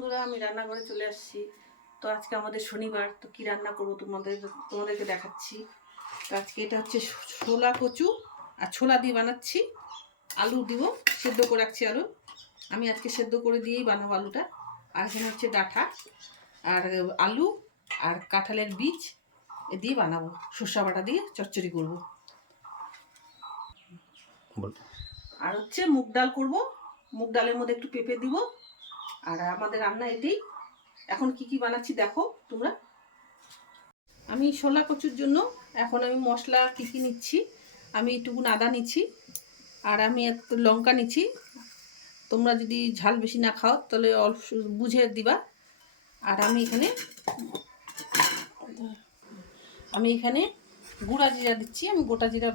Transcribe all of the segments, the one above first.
বন্ধুরা, আমি রান্নাঘরে চলে আসছি। তো আজকে আমাদের শনিবার, তো কি রান্না করবো তোমাদেরকে দেখাচ্ছি। তো আজকে এটা হচ্ছে ছোলা কচু আর ছোলা দিয়ে বানাচ্ছি। আলু দিব, সেদ্ধ করে রাখছি আলু। আমি আজকে সেদ্ধ করে দিয়েই বানাবো আলুটা। আর এখানে হচ্ছে ডাঁটা আর আলু আর কাঁঠালের বীজ এ দিয়ে বানাবো। সর্ষে বাটা দিয়ে চচ্চড়ি করবো। আর হচ্ছে মুগ ডাল করবো। মুগ ডালের মধ্যে একটু পেঁপে দিব। আর আমাদের রান্না এটাই। এখন কি বানাচ্ছি দেখো তোমরা। আমি ছোলা কচুর জন্য এখন আমি মশলা কি নিচ্ছি। আমি একটুকুন আদা নিচ্ছি আর আমি একটু লঙ্কা নিচ্ছি। তোমরা যদি ঝাল বেশি না খাও তাহলে অল্প বুঝে দিবা। আর আমি এখানে গুঁড়া জিরা দিচ্ছি। আমি গোটা জিরা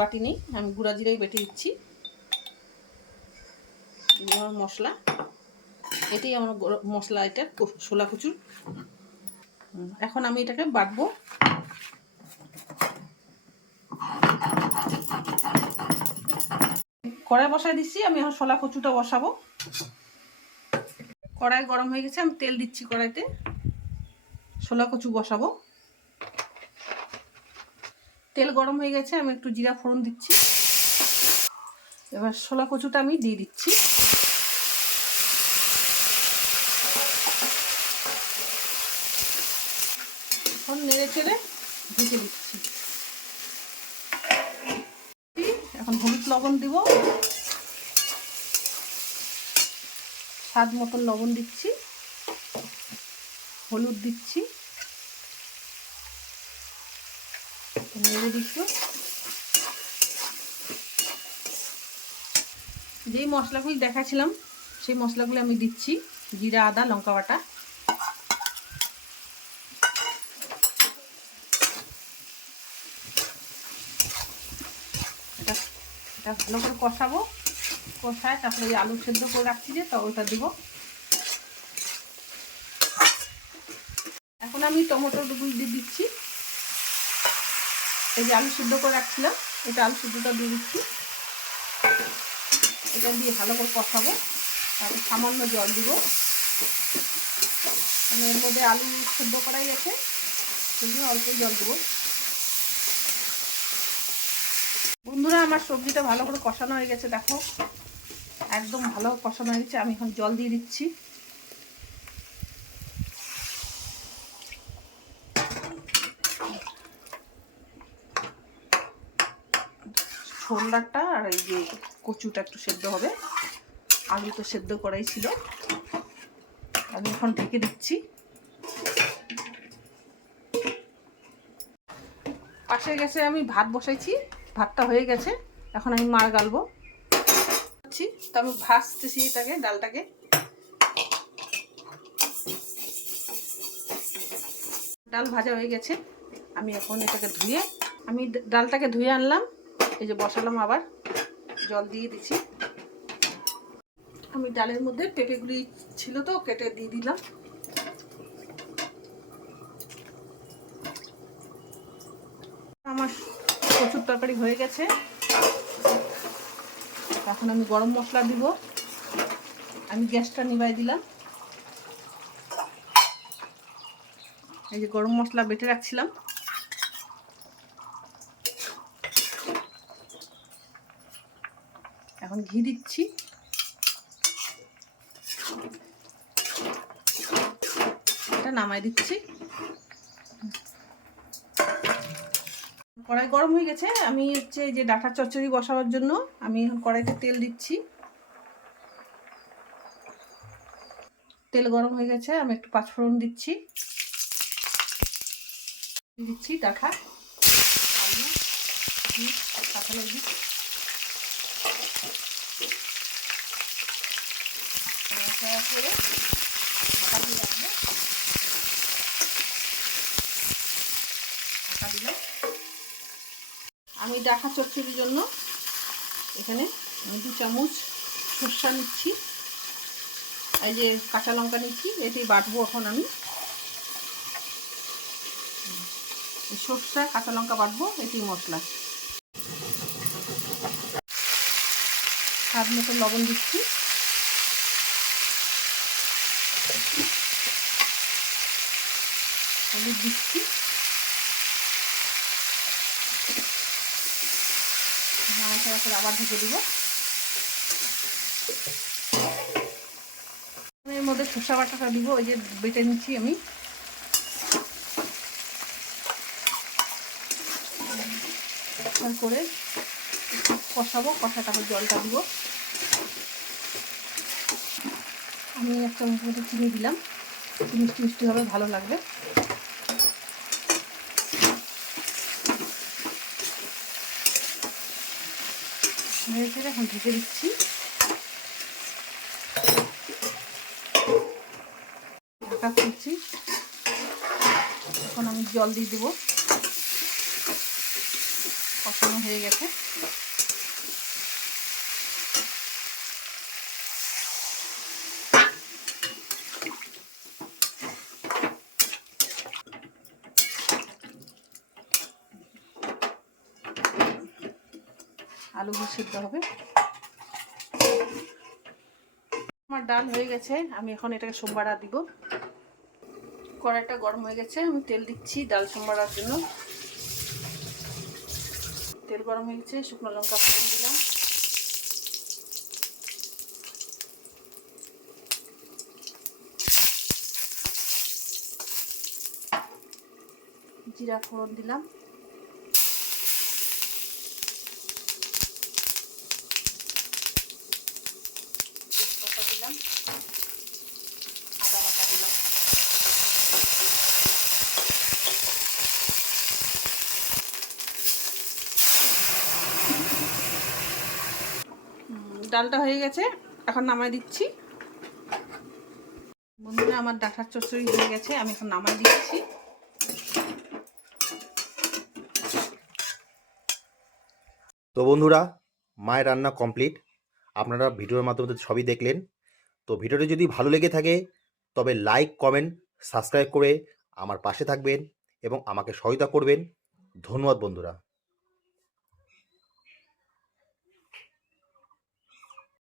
বাটি নেই, আমি গুঁড়া জিরাই বেটে দিচ্ছি। আমার মশলা এটাই, আমার মশলা এটা ছোলা কচুর। এখন আমি এটাকে বাটবো। কড়াই বসাই দিচ্ছি। আমি এখন ছোলা কচুটা বসাবো। কড়াই গরম হয়ে গেছে, আমি তেল দিচ্ছি কড়াইতে। ছোলা কচু বসাবো। তেল গরম হয়ে গেছে, আমি একটু জিরা ফোড়ন দিচ্ছি। এবার ছোলা কচুটা আমি দিয়ে দিচ্ছি। এখন নেড়ে চেড়ে ভেজে দিচ্ছি। এখন হলুদ লবণ দিব, স্বাদ মতন লবণ দিচ্ছি, হলুদ দিচ্ছি, নেড়ে দিচ্ছি। যেই মশলাগুলি দেখাছিলাম সেই মশলাগুলি আমি দিচ্ছি। জিরা, আদা, লঙ্কা বাটা। এটা ভালো করে কষাবো। কষায় তারপরে ওই আলু সেদ্ধ করে রাখছি যে, তা ওইটা দিব। এখন আমি টমেটোগুলো দিয়ে দিচ্ছি। এই যে আলু সিদ্ধ করে রাখছিলাম, এটা আলু সিদ্ধটা দিয়ে দিচ্ছি। এটা দিয়ে ভালো করে কষাবো। তারপর সামান্য জল দিব। মানে এর মধ্যে আলু সিদ্ধ করাই গেছে, সেই জন্য অল্প জল দেবো। বন্ধুরা, আমার সবজিটা ভালো করে কষানো হয়ে গেছে, দেখো একদম ভালো কষানো হয়ে গেছে। আমি এখন জল দিয়ে দিচ্ছি। ছোলাটা আর এই যে কচুটা একটু সেদ্ধ হবে। আলু তো সেদ্ধ করাই ছিল। আমি এখন ঢেকে দিচ্ছি। পাশে গেছে আমি ভাত বসাইছি, ভাতটা হয়ে গেছে। এখন আমি মার গালবো। তো আমি ভাজতেছি এটাকে, ডালটাকে। ডাল ভাজা হয়ে গেছে। আমি এখন এটাকে ধুয়ে, আমি ডালটাকে ধুয়ে আনলাম। এই যে বসালাম, আবার জল দিয়ে দিচ্ছি। আমি ডালের মধ্যে পেঁপেগুলি ছিল তো কেটে দিয়ে দিলাম। আমার কচুর তরকারি হয়ে গেছে। এখন আমি গরম মশলা দিব। আমি গ্যাসটা নিভাই দিলাম। এই যে গরম মশলা বেটে রাখছিলাম, এখন ঘি দিচ্ছি। এটা নামাই দিচ্ছি। কড়াই গরম হয়ে গেছে। আমি হচ্ছে এই যে ডাঁটার চচ্চড়ি বসানোর জন্য আমি এখন কড়াইতে তেল দিচ্ছি। তেল গরম হয়ে গেছে, আমি একটু পাঁচফোড়ন দিচ্ছি। ডাঁটা, আলু, বীজ, কাঁঠালের বীজ। করে ঢাকা দিয়ে রাখবো। ঢাকা দিলাম। আমি ডাঁটা চচ্চড়ির জন্য এখানে আমি 2 চামচ সরষা নিচ্ছি। এই যে কাঁচা লঙ্কা নিচ্ছি, এটি বাটবো এখন আমি। সরষা কাঁচা লঙ্কা বাটবো, এটি মশলা। স্বাদ মতো লবণ দিচ্ছি। হলুদ দিচ্ছি, নাড়াচাড়া আবার ঢেকে দিব। এর মধ্যে শসা বাটাটা দিব, ওই যে বেটে নিচ্ছি আমি। করে কষাবো, কষা তারপর জলটা দিব। আমি এক চামচ মতো চিনি দিলাম, মিষ্টি মিষ্টি হবে, ভালো লাগবে। নেড়ে চেড়ে এখন ঢেকে দিচ্ছি। ঢাকা খুলছি, এখন আমি জল দিয়ে দেবো। কষানো হয়ে গেছে। আলুগুলো সিদ্ধ হবে। আমার ডাল হয়ে গেছে, আমি এখন এটাকে সোমবারা দিব। কড়াইটা গরম হয়ে গেছে, আমি তেল দিচ্ছি ডাল সোমবারার জন্য। তেল গরম হয়ে গেছে, শুকনো লঙ্কা ফোড়ন দিলাম। জিরা ফোড়ন দিলাম। তেজপাতা দিলাম, আদা বাটা দিলাম। ডালটা হয়ে গেছে, এখন নামাই দিচ্ছি। বন্ধুরা, আমার ডাঁটার চচ্চড়ি হয়ে গেছে, আমি এখন নামাই দিচ্ছি। তো বন্ধুরা, মায়ের রান্না কমপ্লিট। আপনারা ভিডিওর মাধ্যমে সবই দেখলেন। তো ভিডিওটি যদি ভালো লেগে থাকে তবে লাইক, কমেন্ট, সাবস্ক্রাইব করে আমার পাশে থাকবেন এবং আমাকে সহায়তা করবেন। ধন্যবাদ বন্ধুরা।